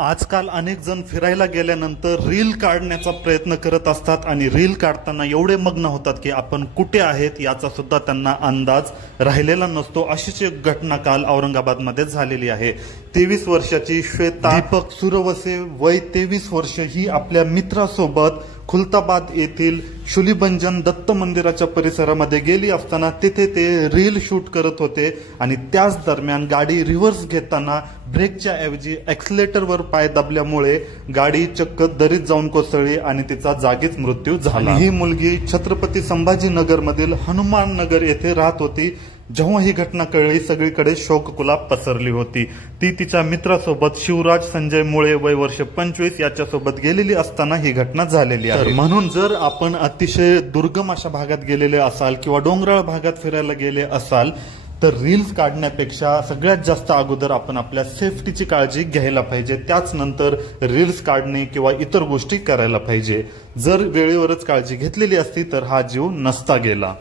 आजकाल अनेक जण फिरायला गेल्यानंतर रील काढण्याचा प्रयत्न करत असतात आणि रील काढताना एवढे मग्न होतात की आपण कुठे आहेत याचा सुद्धा त्यांना अंदाज राहिलेला नसतो। अशीच एक घटना काल औरंगाबादमध्ये झालेली आहे। 23 वर्षाची श्वेता दीपक सुरवसे वय 23 वर्ष ही आपल्या मित्रासोबत खुलताबाद येथील शुलिबंजन दत्त मंदिराच्या परिसरामध्ये गेली असताना तिथे ते रील शूट करत होते आणि त्याच दरम्यान गाडी रिव्हर्स घेताना ब्रेकच्या ऐवजी एक्सलेटरवर पाय दाबल्यामुळे गाडी चक्क दरीत जाऊन कोसळली आणि तिचा जागीच मृत्यू झाला। ही मुलगी छत्रपती संभाजीनगर मधील हनुमान नगर येथे राहत होती। जेव्हा ही घटना कळली सगळीकडे शोककुलाब पसरली होती। ती तिच्या मित्रासोबत शिवराज संजय मुळे वय वर्ष 25 याच्यासोबत गेलेली असताना ही घटना झालेली आहे। म्हणून जर आपण अतिशय दुर्गम अशा भागात गेलेले असाल किंवा डोंगराळ भागात फिरायला गेले असाल तर रील्स काढण्यापेक्षा सगळ्यात जास्त अगोदर आपण आपल्या सेफ्टीची काळजी घ्यायला पाहिजे, त्याच नंतर रील्स काढणे किंवा इतर गोष्टी करायला पाहिजे। जर वेळेवरच काळजी घेतलेली असती तर हा जीव नसता गेला।